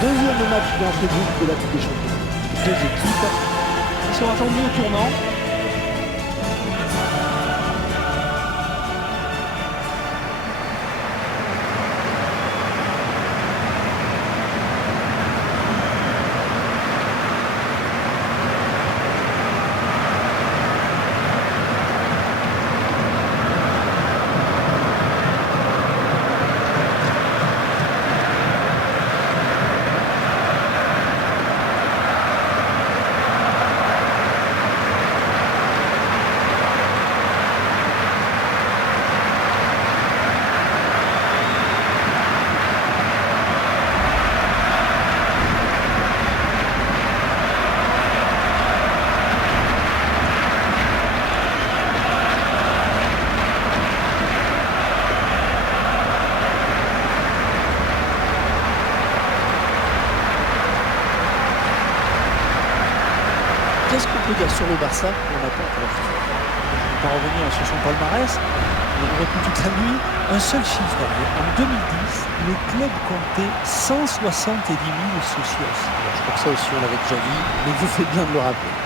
Deuxième match dans ce groupe de la Ligue des Champions. Deux équipes. Ils sont attendus au tournant. Qu'est-ce qu'on peut dire sur le Barça? On n'a pas encore Je ne vais pas revenir sur son palmarès. On aurait pu toute la nuit. Un seul chiffre. En 2010, le club comptait 170 000 socios. Je crois que ça aussi on l'avait déjà dit, mais vous faites bien de le rappeler.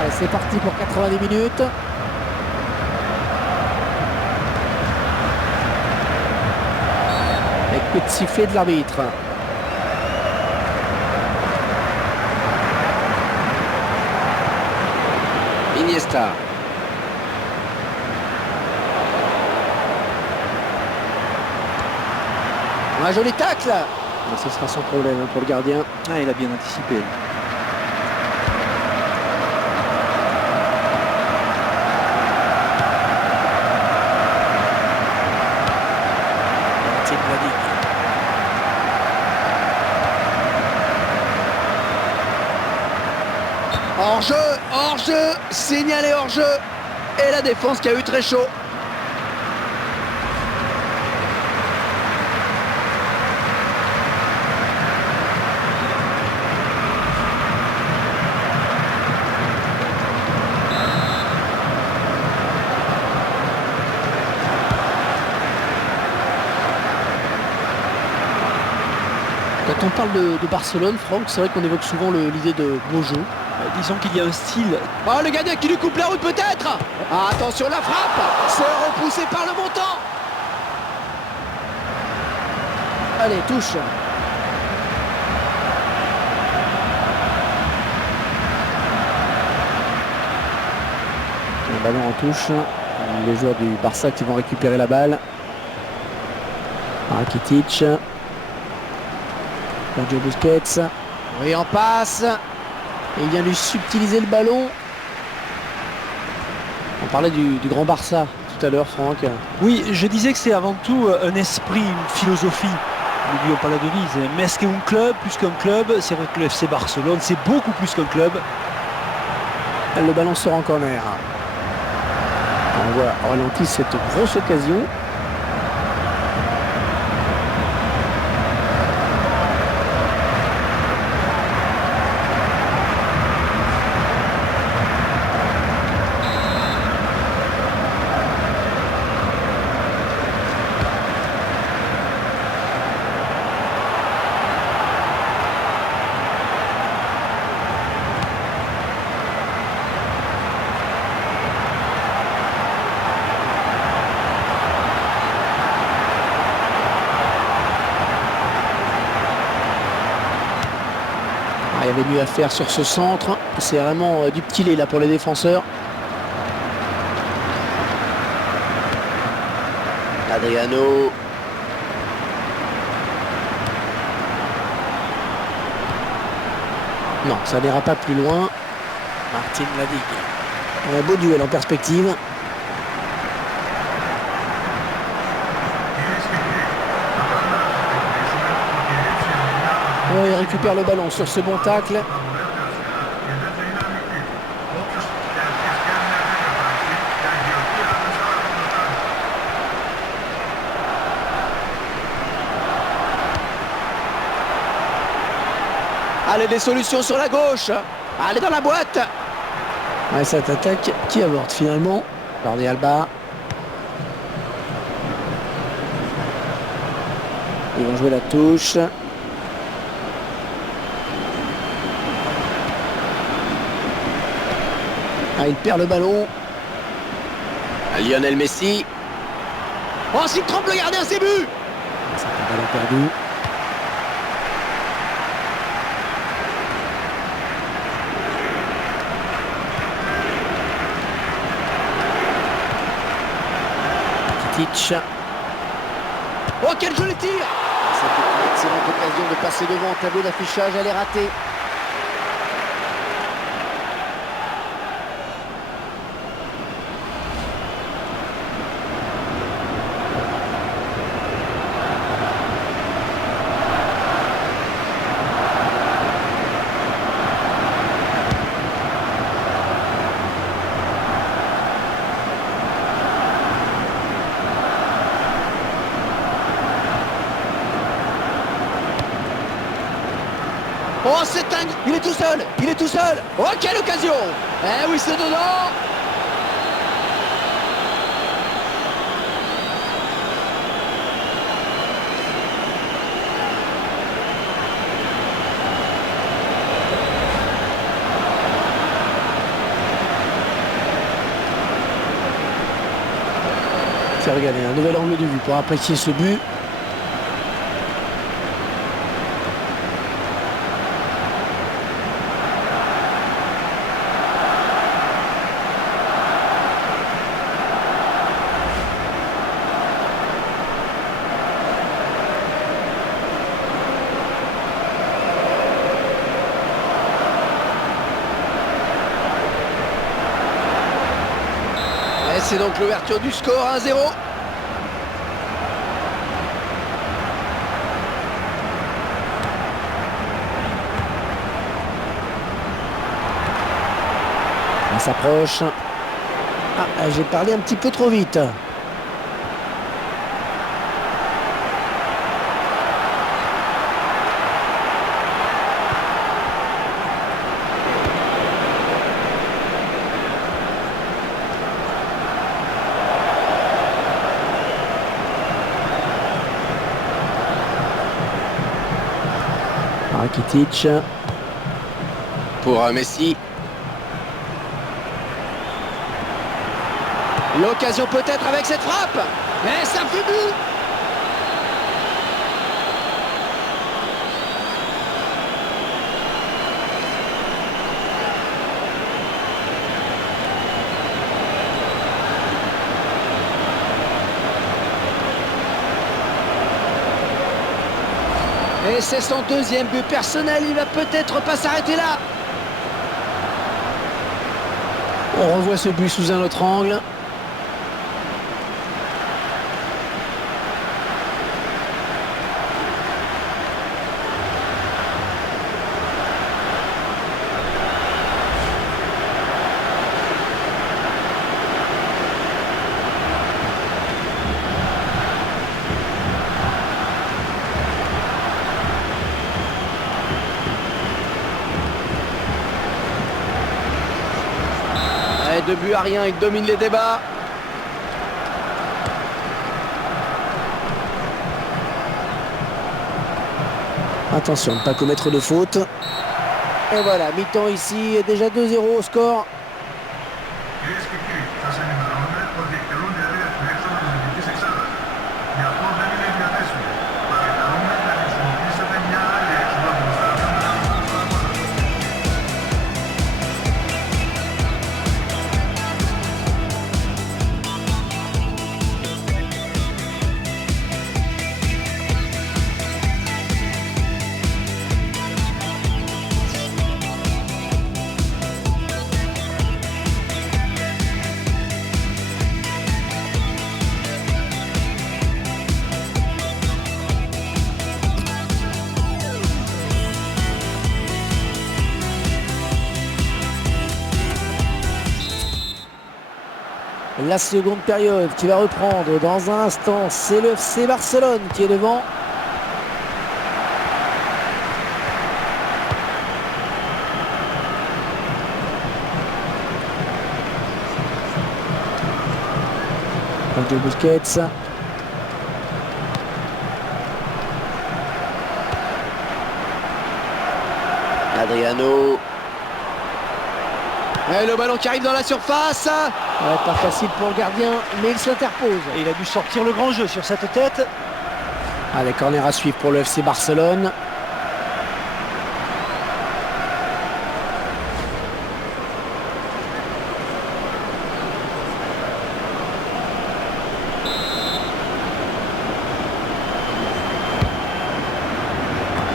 Allez, c'est parti pour 90 minutes. Avec coup de sifflet de l'arbitre. Iniesta. Un joli tacle. Ce sera sans problème pour le gardien. Ah, il a bien anticipé. Hors-jeu, signalé hors-jeu. Et la défense qui a eu très chaud. Quand on parle de Barcelone, Franck, c'est vrai qu'on évoque souvent l'idée de beau jeu. Disons qu'il y a un style. Oh, le gardien qui lui coupe la route peut-être. Ah, attention, la frappe. C'est repoussé par le montant. Allez, touche. Le ballon en touche. Les joueurs du Barça qui vont récupérer la balle. Rakitic. Sergio Busquets. Oui, en passe. Et il vient lui subtiliser le ballon. On parlait du grand Barça tout à l'heure, Franck. Oui, je disais que c'est avant tout un esprit, une philosophie. N'oublions pas la devise. Mais est-ce qu'un club, plus qu'un club, c'est vrai que le FC Barcelone, c'est beaucoup plus qu'un club. Le ballon sort en corner. On voit au ralenti cette grosse occasion. Il y avait mieux à faire sur ce centre. C'est vraiment du petit lait là pour les défenseurs. Adriano. Non, ça n'ira pas plus loin. Martin Ladigue. Un beau duel en perspective. Oh, il récupère le ballon sur ce bon tacle. Allez, des solutions sur la gauche. Allez dans la boîte. Ouais, cette attaque qui avorte finalement. Jordi Alba. Ils vont jouer la touche. Ah, il perd le ballon. Lionel Messi. Oh, s'il trompe le gardien, c'est but. C'est un ballon perdu. Oh, quel joli tir! C'était une excellente occasion de passer devant. Tableau d'affichage, elle est ratée. Oh, c'est un... Il est tout seul. Il est tout seul. Oh, quelle occasion. Eh oui, c'est dedans. C'est regardez, un nouvel angle de vue pour apprécier ce but. C'est donc l'ouverture du score 1-0. On s'approche. Ah, j'ai parlé un petit peu trop vite. Rakitic pour Messi. L'occasion peut-être avec cette frappe. Mais ça fait but. Et c'est son deuxième but personnel, il va peut-être pas s'arrêter là. On revoit ce but sous un autre angle. De but à rien, il domine les débats. Attention, ne pas commettre de faute. Et voilà, mi-temps ici, et déjà 2-0 au score. la seconde période qui va reprendre dans un instant. C'est le FC Barcelone qui est devant. De Busquets. Adriano. Et le ballon qui arrive dans la surface. Ouais, pas facile pour le gardien, mais il s'interpose. Et il a dû sortir le grand jeu sur cette tête. Allez, corner à suivre pour le FC Barcelone.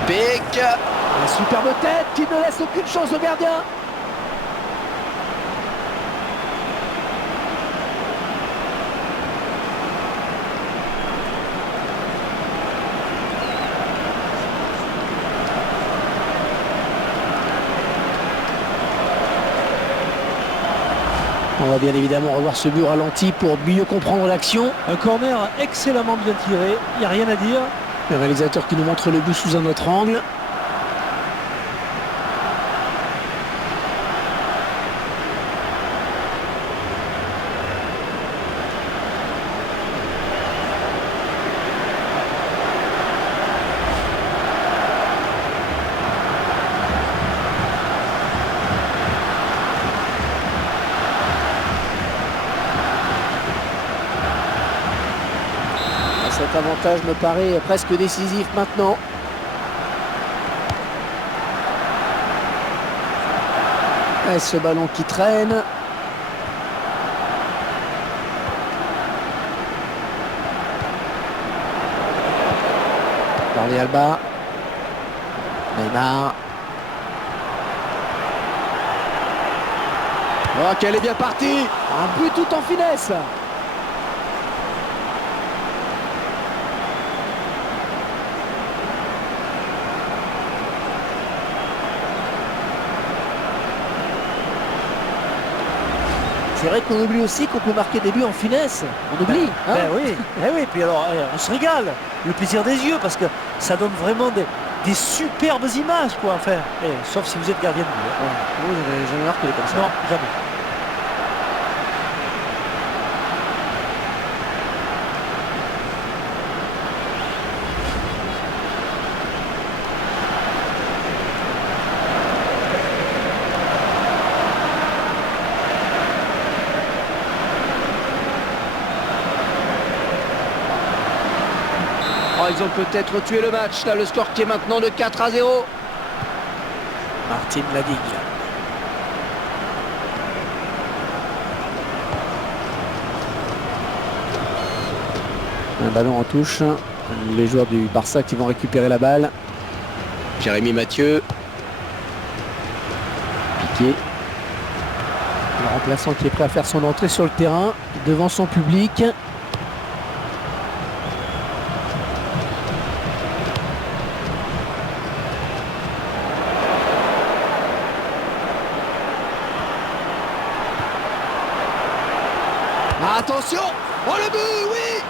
Pique. La superbe tête qui ne laisse aucune chance au gardien. On va bien évidemment revoir ce but ralenti pour mieux comprendre l'action. Un corner excellemment bien tiré, il n'y a rien à dire. Le réalisateur qui nous montre le but sous un autre angle. Cet avantage me paraît presque décisif maintenant. Et ce ballon qui traîne. Jordi Alba. Neymar. Oh, qu'elle est bien partie. Un but tout en finesse. C'est vrai qu'on oublie aussi qu'on peut marquer des buts en finesse. On oublie. Hein, oui, oui. Puis alors, on se régale. Le plaisir des yeux, parce que ça donne vraiment des superbes images, quoi. Enfin, sauf si vous êtes gardien de but. Ouais. Vous n'avez jamais marqué comme ça. Non, jamais. Oh, ils ont peut-être tué le match. Là, le score qui est maintenant de 4-0. Martin Ladigue. Un ballon en touche. Les joueurs du Barça qui vont récupérer la balle. Jérémy Mathieu. Piqué. Le remplaçant qui est prêt à faire son entrée sur le terrain devant son public. Attention! Oh, le but, oui!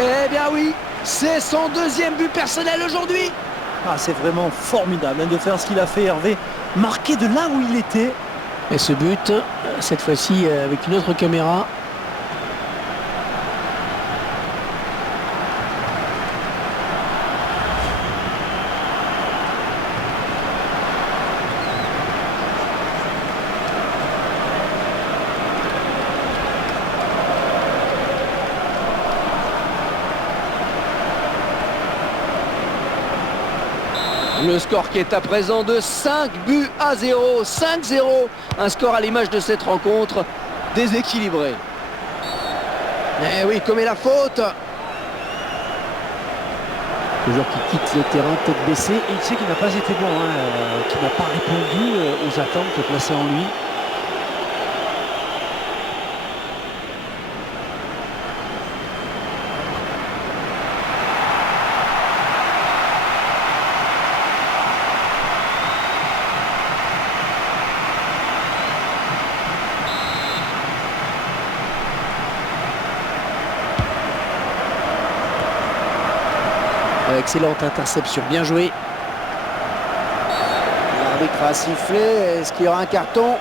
Eh bien oui, c'est son deuxième but personnel aujourd'hui. Ah, c'est vraiment formidable de faire ce qu'il a fait, Hervé. Marqué de là où il était. Et ce but, cette fois-ci avec une autre caméra. Le score qui est à présent de 5-0. 5-0. Un score à l'image de cette rencontre déséquilibrée. Eh oui, commet la faute. Le joueur qui quitte le terrain tête baissée. Et il sait qu'il n'a pas été bon, qu'il n'a pas répondu aux attentes placées en lui. Excellente interception, bien joué. L'arbitre a sifflé, est-ce qu'il y aura un carton?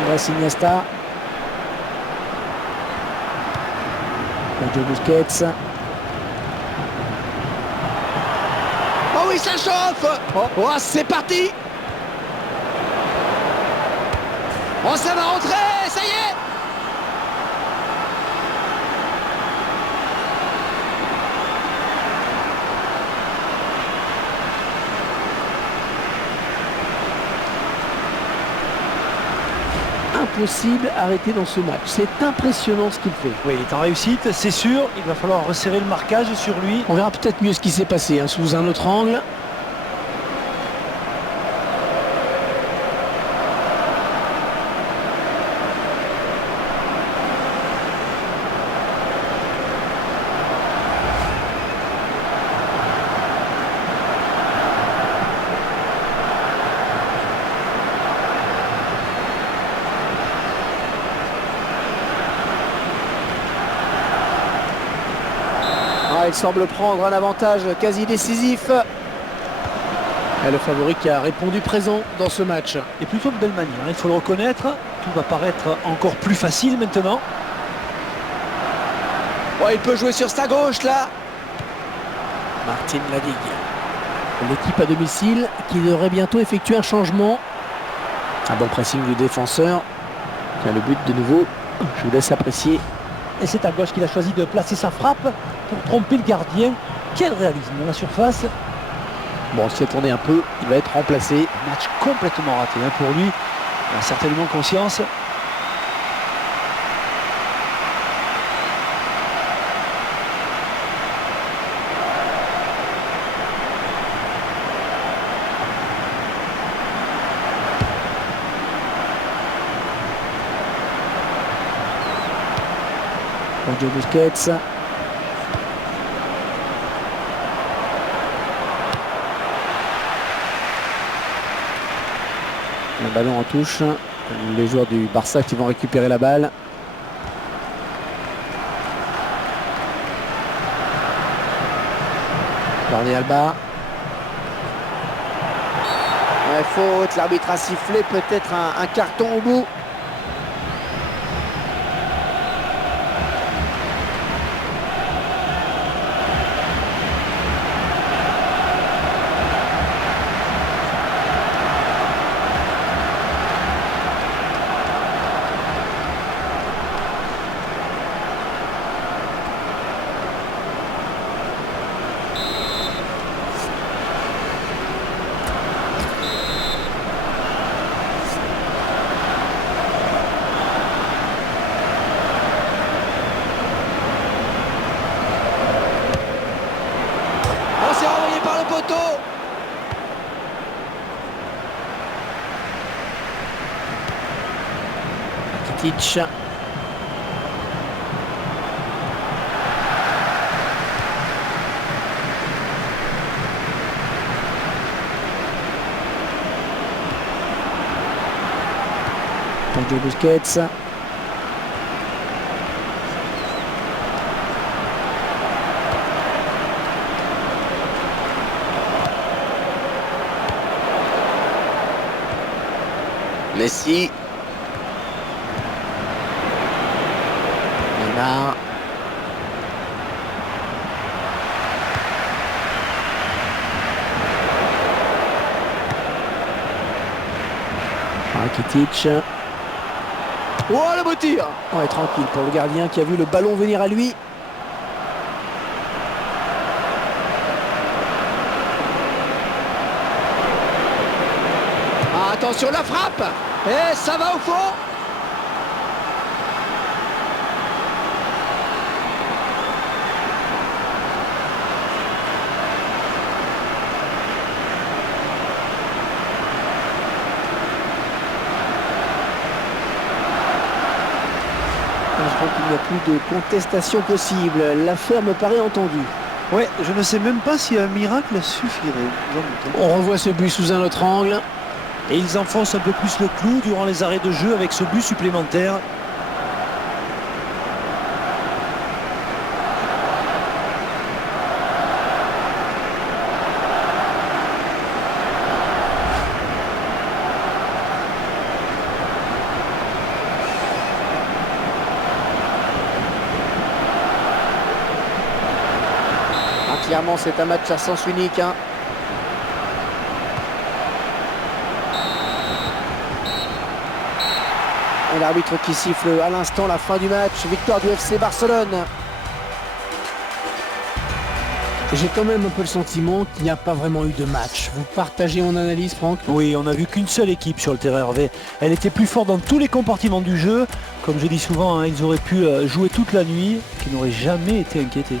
Andrés Iniesta. Sergio Busquets. Oh oui, ça chauffe. Oh, c'est parti. Oh, ça va rentrer, ça y est. Impossible arrêter dans ce match. C'est impressionnant ce qu'il fait. Oui, il est en réussite, c'est sûr. Il va falloir resserrer le marquage sur lui. On verra peut-être mieux ce qui s'est passé sous un autre angle. Il semble prendre un avantage quasi décisif. Et le favori qui a répondu présent dans ce match. Et plutôt de belle manière, il faut le reconnaître. Tout va paraître encore plus facile maintenant. Oh, il peut jouer sur sa gauche là. Martin Ladigue. L'équipe à domicile qui devrait bientôt effectuer un changement. Un bon pressing du défenseur. Tiens, le but de nouveau, je vous laisse apprécier. Et c'est à gauche qu'il a choisi de placer sa frappe pour tromper le gardien. Quel réalisme dans la surface. Bon, on s'y attendait un peu, il va être remplacé. Match complètement raté pour lui. Il a certainement conscience. Sergio Busquets. Le ballon en touche. Les joueurs du Barça qui vont récupérer la balle. Jordi Alba. Ouais, faute, l'arbitre a sifflé, peut-être un carton au bout. Rakitic. Sergio Busquets. Messi. Neymar. Rakitic. Oh, le beau tir! On est tranquille pour le gardien qui a vu le ballon venir à lui. Ah, attention la frappe! Et ça va au fond! Il n'y a plus de contestation possible. L'affaire me paraît entendue. Ouais, je ne sais même pas si un miracle suffirait. On revoit ce but sous un autre angle. Et ils enfoncent un peu plus le clou durant les arrêts de jeu avec ce but supplémentaire. Clairement, c'est un match à sens unique. Et l'arbitre qui siffle à l'instant la fin du match. Victoire du FC Barcelone. J'ai quand même un peu le sentiment qu'il n'y a pas vraiment eu de match. Vous partagez mon analyse, Franck? Oui, on n'a vu qu'une seule équipe sur le terrain, Hervé. Elle était plus forte dans tous les compartiments du jeu. Comme je dis souvent, ils auraient pu jouer toute la nuit, qu'ils n'auraient jamais été inquiétés.